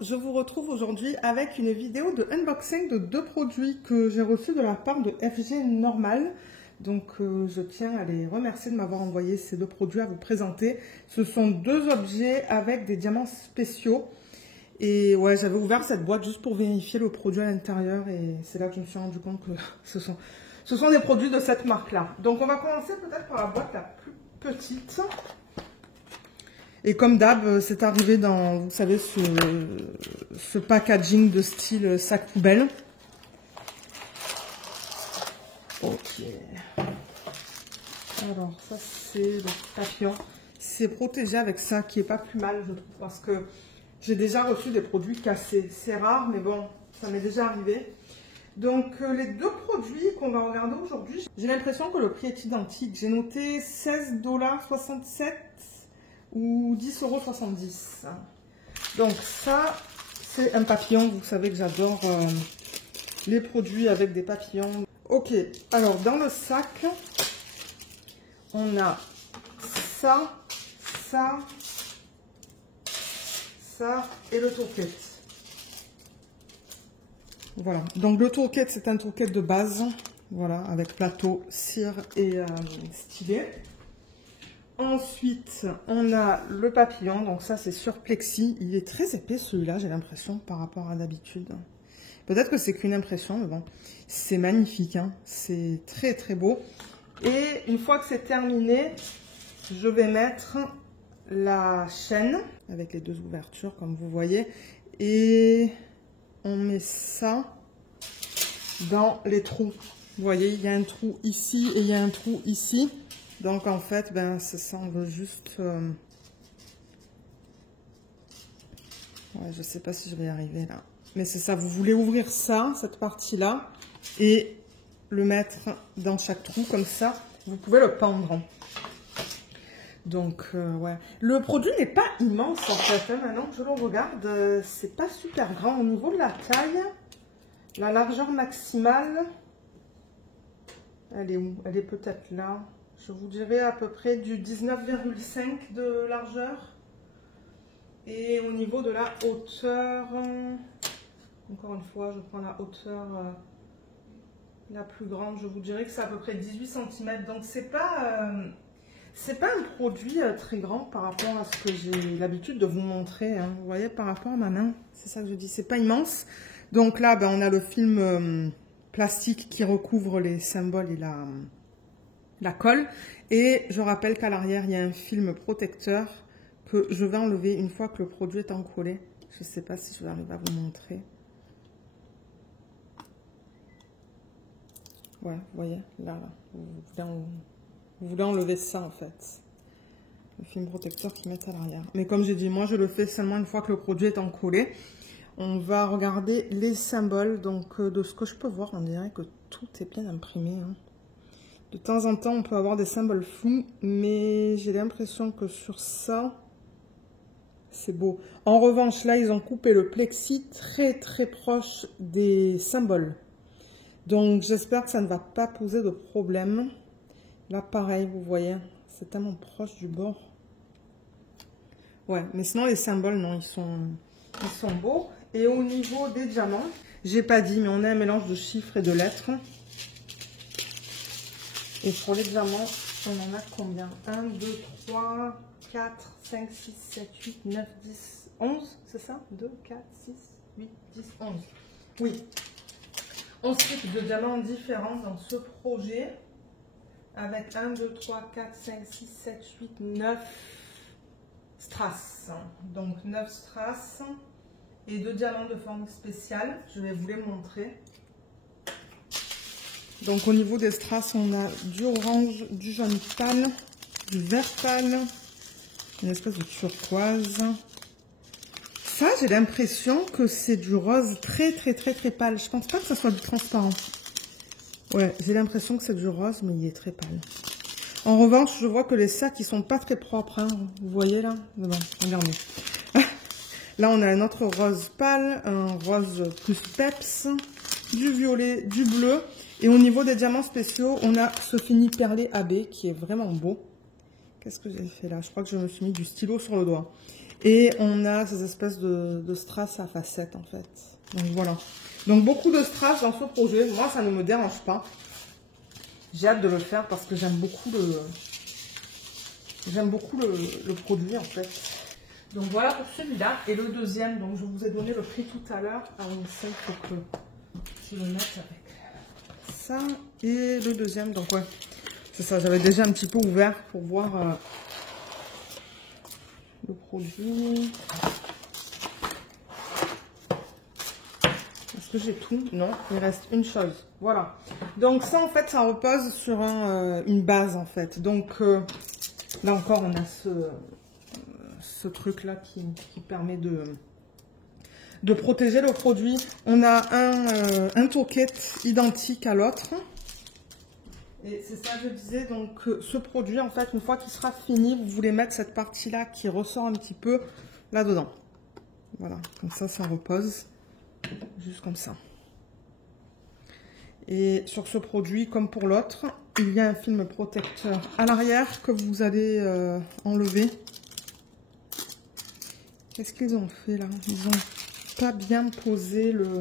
je vous retrouve aujourd'hui avec une vidéo de unboxing de deux produits que j'ai reçus de la part de FG Normal. Donc je tiens à les remercier de m'avoir envoyé ces deux produits à vous présenter. Ce sont deux objets avec des diamants spéciaux. Et ouais, j'avais ouvert cette boîte juste pour vérifier le produit à l'intérieur et c'est là que je me suis rendu compte que ce sont des produits de cette marque-là. Donc on va commencer peut-être par la boîte la plus petite. Et comme d'hab, c'est arrivé dans, vous savez, ce packaging de style sac poubelle. Ok. Alors, ça, c'est le papillon. C'est protégé avec ça, qui est pas plus mal, je trouve, parce que j'ai déjà reçu des produits cassés. C'est rare, mais bon, ça m'est déjà arrivé. Donc, les deux produits qu'on va regarder aujourd'hui, j'ai l'impression que le prix est identique. J'ai noté 16,67 $ ou 10,70 €. Donc ça, c'est un papillon. Vous savez que j'adore les produits avec des papillons. Ok, alors dans le sac, on a ça, ça, ça et le tourquet. Voilà, donc le tourquet, c'est un tourquet de base. Voilà, avec plateau, cire et stylet. Ensuite, on a le papillon, donc ça c'est sur plexi. Il est très épais celui-là, j'ai l'impression, par rapport à d'habitude. Peut-être que c'est qu'une impression, mais bon, c'est magnifique, hein. C'est très très beau. Et une fois que c'est terminé, je vais mettre la chaîne avec les deux ouvertures, comme vous voyez. Et on met ça dans les trous. Vous voyez, il y a un trou ici et il y a un trou ici. Donc en fait, ben c'est ça, on veut juste... Ouais, je sais pas si je vais y arriver là. Mais c'est ça, vous voulez ouvrir ça, cette partie-là, et le mettre dans chaque trou, comme ça, vous pouvez le pendre. Donc, ouais. Le produit n'est pas immense en fait, hein. Maintenant que je le regarde, c'est pas super grand. Au niveau de la taille, la largeur maximale, elle est où? Elle est peut-être là. Je vous dirais à peu près du 19,5 de largeur. Et au niveau de la hauteur, encore une fois, je prends la hauteur la plus grande, je vous dirais que c'est à peu près 18 cm. Donc c'est pas un produit très grand par rapport à ce que j'ai l'habitude de vous montrer, hein. Vous voyez, par rapport à ma main, c'est ça que je dis, c'est pas immense. Donc là, ben, on a le film plastique qui recouvre les symboles et la colle. Et je rappelle qu'à l'arrière, il y a un film protecteur que je vais enlever une fois que le produit est encollé. Je ne sais pas si je vais arriver à vous montrer. Ouais, vous voyez, là, vous voulez enlever ça en fait. Le film protecteur qu'ils mettent à l'arrière. Mais comme j'ai dit, moi je le fais seulement une fois que le produit est encollé. On va regarder les symboles. Donc de ce que je peux voir, on dirait que tout est bien imprimé, hein. De temps en temps, on peut avoir des symboles flous, mais j'ai l'impression que sur ça, c'est beau. En revanche, là, ils ont coupé le plexi très très proche des symboles. Donc, j'espère que ça ne va pas poser de problème. Là, pareil, vous voyez, c'est tellement proche du bord. Ouais, mais sinon, les symboles, non, ils sont beaux. Et au niveau des diamants, j'ai pas dit, mais on a un mélange de chiffres et de lettres. Et pour les diamants, on en a combien? 1, 2, 3, 4, 5, 6, 7, 8, 9, 10, 11, c'est ça? 2, 4, 6, 8, 10, 11. Oui. 11 types de diamants différents dans ce projet. Avec 1, 2, 3, 4, 5, 6, 7, 8, 9 strass. Donc 9 strass et 2 diamants de forme spéciale. Je vais vous les montrer. Donc au niveau des strass, on a du orange, du jaune pâle, du vert pâle, une espèce de turquoise. Ça, j'ai l'impression que c'est du rose très très très très pâle. Je pense pas que ce soit du transparent. Ouais, j'ai l'impression que c'est du rose, mais il est très pâle. En revanche, je vois que les sacs, ils sont pas très propres, hein. Vous voyez là? Mais bon, regardez. Là, on a un autre rose pâle, un rose plus peps, du violet, du bleu. Et au niveau des diamants spéciaux, on a ce fini perlé AB qui est vraiment beau. Qu'est-ce que j'ai fait là? Je crois que je me suis mis du stylo sur le doigt. Et on a ces espèces de strass à facettes, en fait. Donc, voilà. Donc, beaucoup de strass dans ce projet. Moi, ça ne me dérange pas. J'ai hâte de le faire parce que j'aime beaucoup le produit, en fait. Donc, voilà pour celui-là. Et le deuxième, donc, je vous ai donné le prix tout à l'heure. Ah oui, ça, il faut que je le mette avec ça. Et le deuxième, donc, ouais. C'est ça, j'avais déjà un petit peu ouvert pour voir le produit. Est-ce que j'ai tout? Non, il reste une chose. Voilà. Donc ça, en fait, ça repose sur une base, en fait. Donc, là encore, on a ce truc-là qui permet de protéger le produit. On a un toquette identique à l'autre. Et c'est ça que je disais, donc ce produit, en fait, une fois qu'il sera fini, vous voulez mettre cette partie-là qui ressort un petit peu là-dedans. Voilà, comme ça repose, juste comme ça. Et sur ce produit, comme pour l'autre, il y a un film protecteur à l'arrière que vous allez enlever. Qu'est-ce qu'ils ont fait là? Ils n'ont pas bien posé le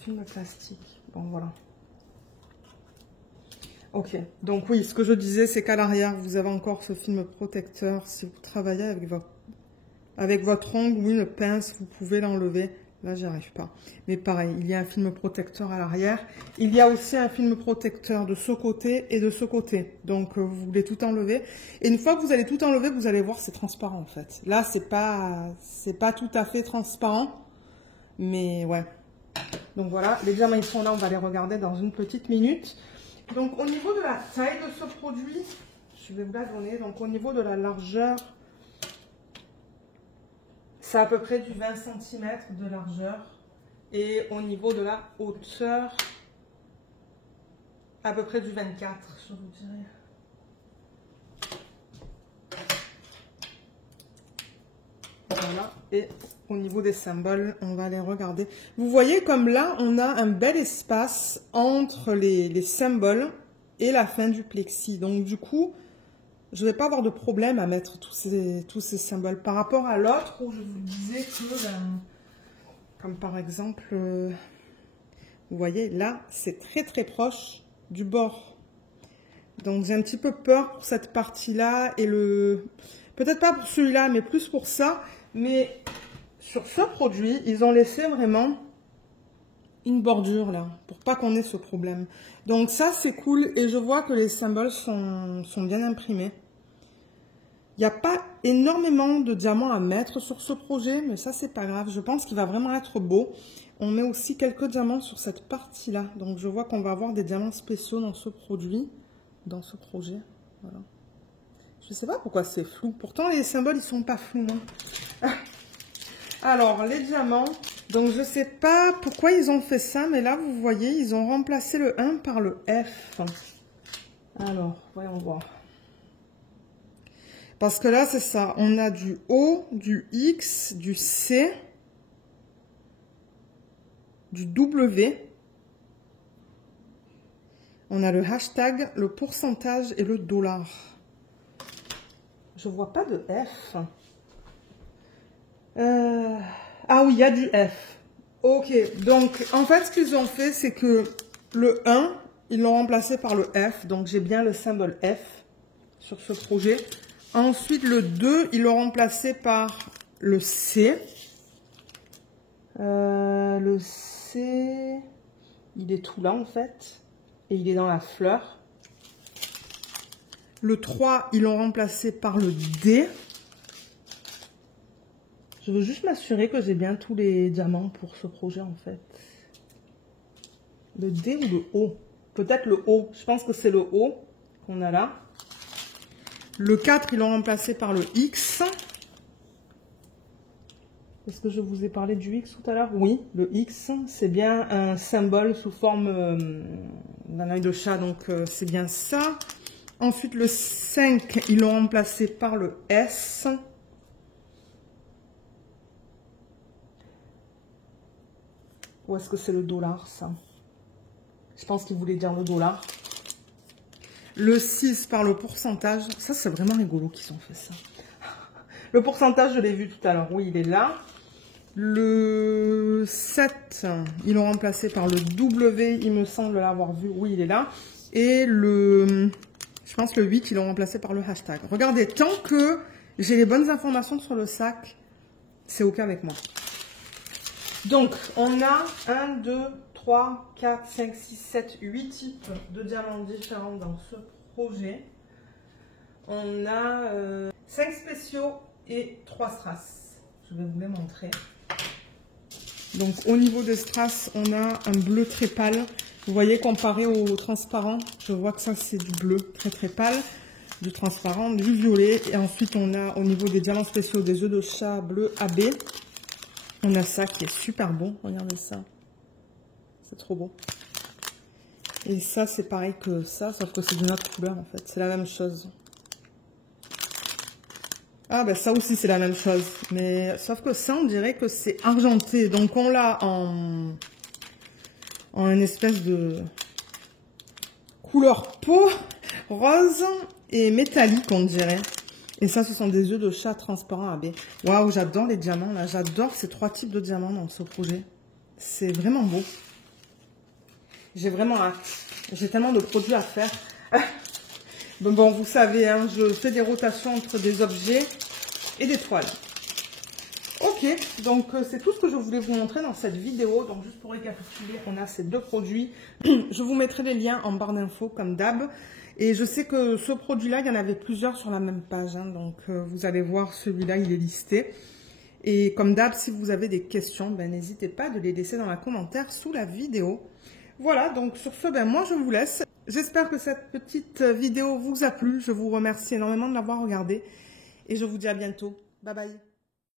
film plastique. Bon, voilà. Ok, donc oui, ce que je disais, c'est qu'à l'arrière, vous avez encore ce film protecteur. Si vous travaillez avec votre ongle ou une pince, vous pouvez l'enlever. Là, j'y arrive pas. Mais pareil, il y a un film protecteur à l'arrière. Il y a aussi un film protecteur de ce côté et de ce côté. Donc, vous voulez tout enlever. Et une fois que vous allez tout enlever, vous allez voir, c'est transparent en fait. Là, c'est pas tout à fait transparent. Mais ouais. Donc voilà, les diamants ils sont là, on va les regarder dans une petite minute. Donc au niveau de la taille de ce produit, je vais vous la donner. Donc au niveau de la largeur, c'est à peu près du 20 cm de largeur. Et au niveau de la hauteur, à peu près du 24, je vous dirais. Voilà, et au niveau des symboles, on va les regarder. Vous voyez comme là, on a un bel espace entre les symboles et la fin du plexi. Donc du coup, je ne vais pas avoir de problème à mettre tous ces symboles. Par rapport à l'autre, où je vous disais que, comme par exemple, vous voyez, là, c'est très très proche du bord. Donc j'ai un petit peu peur pour cette partie-là et peut-être pas pour celui-là, mais plus pour ça. Mais sur ce produit, ils ont laissé vraiment une bordure là, pour pas qu'on ait ce problème. Donc ça, c'est cool. Et je vois que les symboles sont bien imprimés. Il n'y a pas énormément de diamants à mettre sur ce projet, mais ça, c'est pas grave. Je pense qu'il va vraiment être beau. On met aussi quelques diamants sur cette partie-là. Donc je vois qu'on va avoir des diamants spéciaux dans ce produit, dans ce projet. Voilà. Je sais pas pourquoi c'est flou. Pourtant, les symboles, ils sont pas flous, non? Alors, les diamants. Donc, je sais pas pourquoi ils ont fait ça, mais là, vous voyez, ils ont remplacé le 1 par le F. Alors, voyons voir. Parce que là, c'est ça. On a du O, du X, du C, du W. On a le hashtag, le pourcentage et le dollar. Je vois pas de F. Ah oui, il y a du F. Ok, donc en fait, ce qu'ils ont fait, c'est que le 1, ils l'ont remplacé par le F. Donc j'ai bien le symbole F sur ce projet. Ensuite, le 2, ils l'ont remplacé par le C. Le C, il est tout là en fait. Et il est dans la fleur. Le 3, ils l'ont remplacé par le D. Je veux juste m'assurer que j'ai bien tous les diamants pour ce projet en fait. Le D ou le O? Peut-être le O. Je pense que c'est le O qu'on a là. Le 4, ils l'ont remplacé par le X. Est-ce que je vous ai parlé du X tout à l'heure? Oui, le X, c'est bien un symbole sous forme d'un œil de chat, donc c'est bien ça. Ensuite, le 5, ils l'ont remplacé par le S. Ou est-ce que c'est le dollar, ça? Je pense qu'il voulait dire le dollar. Le 6 par le pourcentage. Ça, c'est vraiment rigolo qu'ils ont fait ça. Le pourcentage, je l'ai vu tout à l'heure. Oui, il est là. Le 7, ils l'ont remplacé par le W. Il me semble l'avoir vu. Oui, il est là. Et je pense le 8, ils l'ont remplacé par le hashtag. Regardez, tant que j'ai les bonnes informations sur le sac, c'est OK avec moi. Donc, on a 1, 2, 3, 4, 5, 6, 7, 8 types de diamants différents dans ce projet. On a 5 spéciaux et 3 strass. Je vais vous les montrer. Donc, au niveau des strass, on a un bleu très pâle. Vous voyez, comparé au transparent, je vois que ça, c'est du bleu très très pâle, du transparent, du violet. Et ensuite, on a au niveau des diamants spéciaux des œufs de chat bleu AB. On a ça qui est super beau. Regardez ça. C'est trop beau. Et ça, c'est pareil que ça, sauf que c'est d'une autre couleur, en fait. C'est la même chose. Ah, ben ça aussi, c'est la même chose. Mais sauf que ça, on dirait que c'est argenté. Donc, on l'a en une espèce de couleur peau, rose et métallique, on dirait. Et ça, ce sont des œufs de chat transparents AB. Waouh, j'adore les diamants, là. J'adore ces 3 types de diamants dans ce projet. C'est vraiment beau. J'ai vraiment hâte. J'ai tellement de produits à faire. Bon, vous savez, hein, je fais des rotations entre des objets et des toiles. Ok, donc c'est tout ce que je voulais vous montrer dans cette vidéo. Donc juste pour récapituler, on a ces 2 produits. Je vous mettrai les liens en barre d'infos comme d'hab. Et je sais que ce produit-là, il y en avait plusieurs sur la même page. Hein, donc vous allez voir, celui-là, il est listé. Et comme d'hab, si vous avez des questions, ben, n'hésitez pas de les laisser dans la commentaire sous la vidéo. Voilà, donc sur ce, ben, moi je vous laisse. J'espère que cette petite vidéo vous a plu. Je vous remercie énormément de l'avoir regardée. Et je vous dis à bientôt. Bye bye.